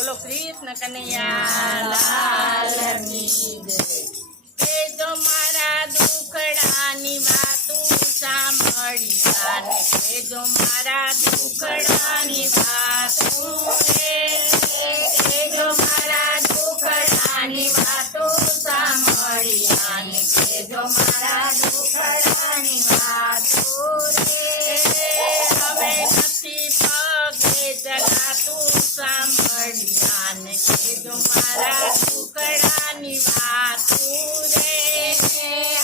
બોલો કૃષ્ણ કનૈયા લાલની જય। કે જો મારા દુખડાની વાતું સાંભળી જાને, કે જો મારા દુખડાની વાતું કે જો મારા દુખડાની વાતું સાંભળી જાને, કે જો મારા દુખડાની વાતું હવે નથી પગે ચલાતું સાંભળી જાને, કે જો મારા દુખડાની વાતું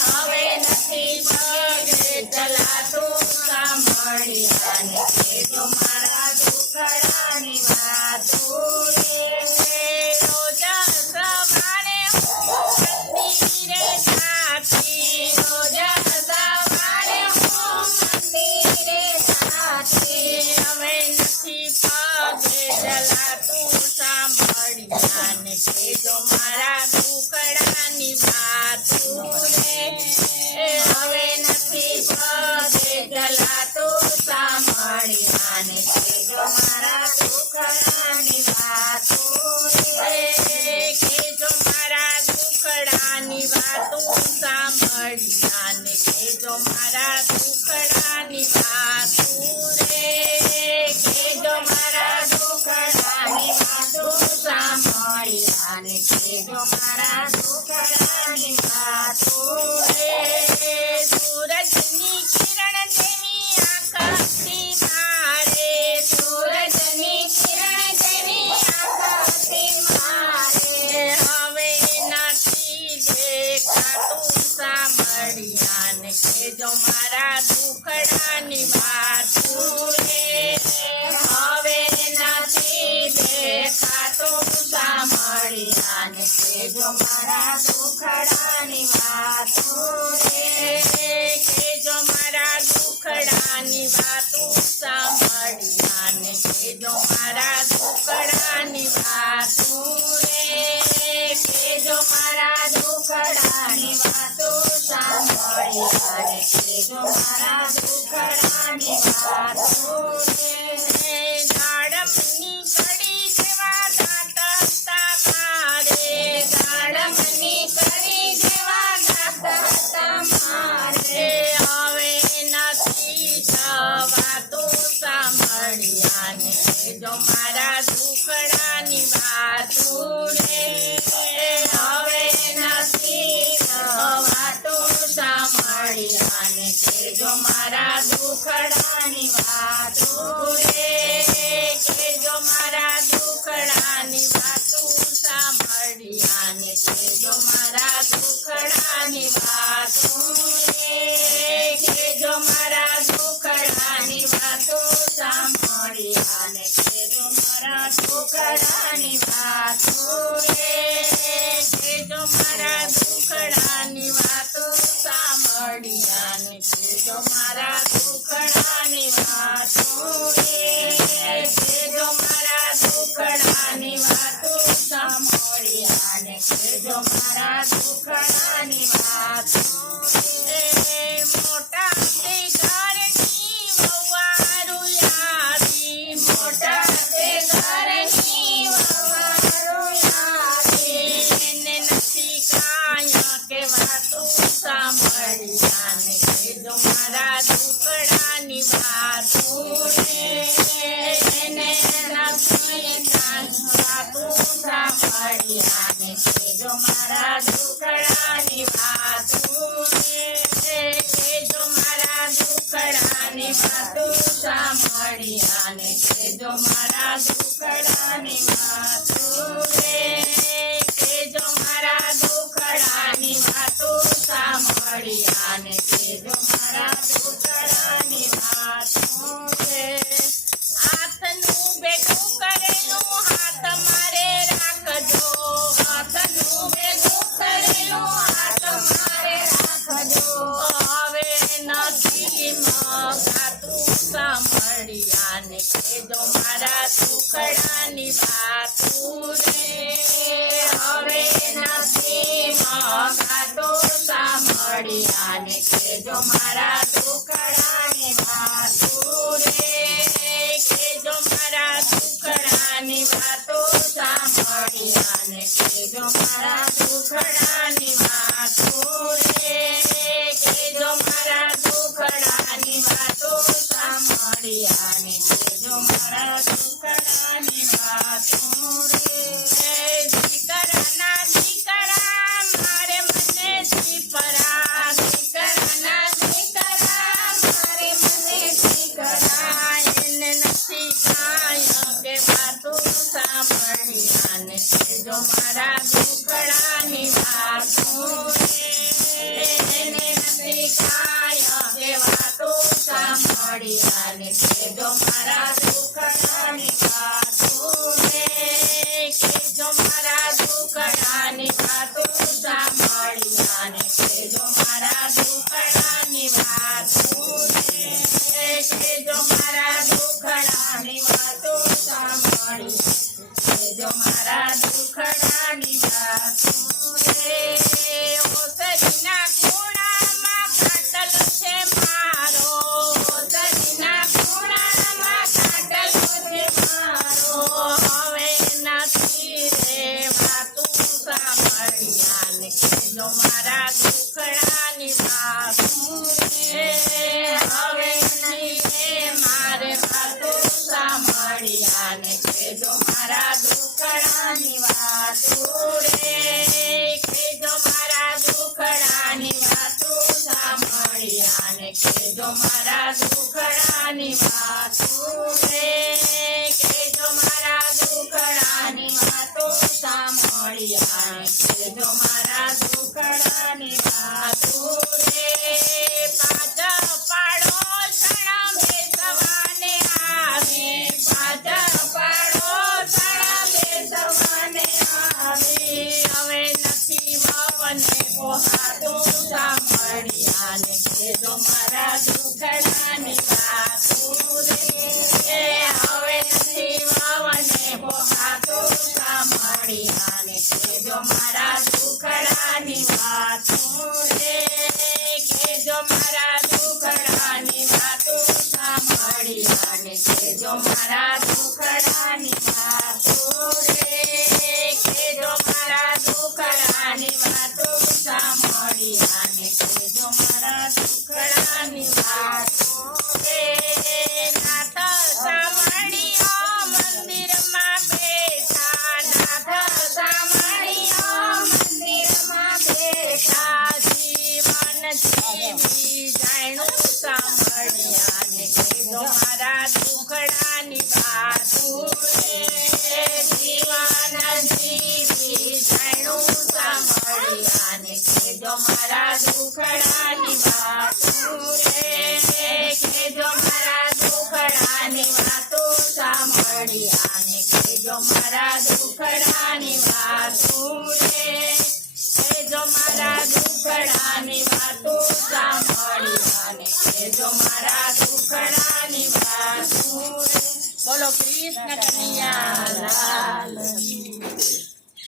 હવે નથી પગે ચલાતું સાંભળી જાને, કે જો મારા દુખડાની વાતું રોજ સવારે હું મંદિરે જાતી, રોજ સવારે હું મંદિરે જાતી, હવે નથી પગે ચલાતું સાંભળી જાને, કે જો મારા દુખડાની વાતું હવે નથી પગે ચલાતું સાંભળી જાને, કે જો મારા દુખડાની વાતું કે જો મારા દુખડાની વાતું સાંભળી જાને, કે જો મારા દુખડાની વાતું કે જો મારા દુખડાની વાતું સાંભળી જાને, કે જો મારા દુખડાની વાતું સૂરજની કિરણ જેવી આંખથી મારે, સૂરજની કિરણ જેવી આંખથી મારે હવે નથી દેખાતું સાંભળી જાને, કે જો મારા દુખડાની વાતું હવે નથી દેખાતું સાંભળી જાને, કે જો મારા દુખડાની વાતું કે જો મારા દુખડાની વાતું સાંભળી જાને, કે જો મારા દુખડાની વાતું કે જો મારા દુખડાની વાતું સાંભળી જાને, કે જો મારા દુખડાની વાતું દાડમની કડી જેવા દાંત હતા મારે, દાડમની કડી જેવા દાંત હતા મારે હવે નથી જવાતું સાંભળી જાને, કે જો મારા દુખડાની વાતું હવે નથી જવાતું સાંભળી જાને, કે જો મારા દુખડાની વાતું કે જો મારા દુખડાની વાતું સાંભળી જાને, કે જો મારા દુખડાની વાતું કે જો મારા દુખડાની વાતું સાંભળી જાને, કે જો મારા દુખડાની વાતું કે જો મારા દુખડાની વાતું સાંભળી જાને, કે જો મારા દુખડાની વાતું કે જો મારા દુખડાની વાતું સાંભળી જાને, કે જો મારા દુખડાની વાતું મોટા તે ઘરની વહુવારું આવી, મોટા તે ઘરની વહુવારું આવી એને નથી કાંઈ કહેવાતું સાંભળી જાને, કે જો મારા દુખડાની વાતું એને નથી કાંઈ વાતું સાંભળી જાને, કે જો મારા દુખડાની વાતું કે જો મારા દુખડાની વાતું સાંભળી જાને, કે જો મારા દુખડાની વાતું કે જો મારા દુખડાની વાતું સાંભળી જાને, કે જો મારા દુખડાની વાતું હાથનું ભેગું કરેલું હાથ મારે રાખજો, હાથનું ભેગું કરેલું હાથ મારે રાખજો હવે નથી મગાતું સાંભળી જાને, કે જો મારા દુખડાની વાતું હવે નથી મગાતું સાંભળી જાને, કે જો મારા દુખડાની વાતું કે જો મારા દુખડાની વાતો મારા દુખડાની વાતું રે દીકરાના દીકરા મારે મને દીપરા દીકરાના દીકરા મારે મને દીકરા એને નથી કાંઈ કે વાતું સાંભળી આને જો મારા દુખડાની વાતું રે એને નથી કાંઈ કે વાતું સાંભળી આને જો મારા દુખડાની વાતું રે જો મારા દુખડાની વાતું સાંભળી આને જો મારા દુખડાની વાતું રે જો મારા દુખડાની વાતું સાંભળી જો મારા દુખડાની વાતું રે ઓસરીના ખૂણામાં ખાટલો છે મારો ઓસરીના ખૂણામાં ખાટલો છે મારો હવે નથી રે વાતું સાંભળી આને જો મારા દુખડાની વાતું રે હવે નહીં રે મારે વાતું સાંભળી આને જો મારા દુખડાની વાતું રે જો મારા દુખડાની વાતું સાંભળી આને જો મારા દુખડાની વાતું રે જો મારા દુખડાની વાતું સાંભળી આને જો મારા દુખડાની વાતું રે પાછા પાડો સણા બેસવાને આવે પાછા પાડો સણા બેસવાને આવે હવે નથી વાવને પોહાતું સાંભળી આને જો મારા દુખડાની વાતું રે હવે નથી વાવને પોહાતું સાંભળી આને જો મારા દુખડાની વાતું રે જો મારા દુખડાની વાતું સાંભળી આને જો મારા દુખડાની વાતું રે જો મારા દુખડાની વાતું સાંભળી આને જો મારા દુખડાની વાતું રે નાથ સાંભળીઓ મંદિરમાં બેઠા નાથ સાંભળીઓ મંદિરમાં બેઠા જીવન જીવી જાણું સાંભળી આને જો મારા દુખડાની વાતું રે જીવન જીવી જાણું સાંભળી આને જો મારા દુખડાની વાતું રે જો મારા દુખડાની વાતું સાંભળી આને જો મારા દુખડાની વાતું રે જો મારા દુખડાની વાતું સાંભળી આને જો મારા દુખડાની વાતું રે બોલો કૃષ્ણ કનૈયા લાલ કી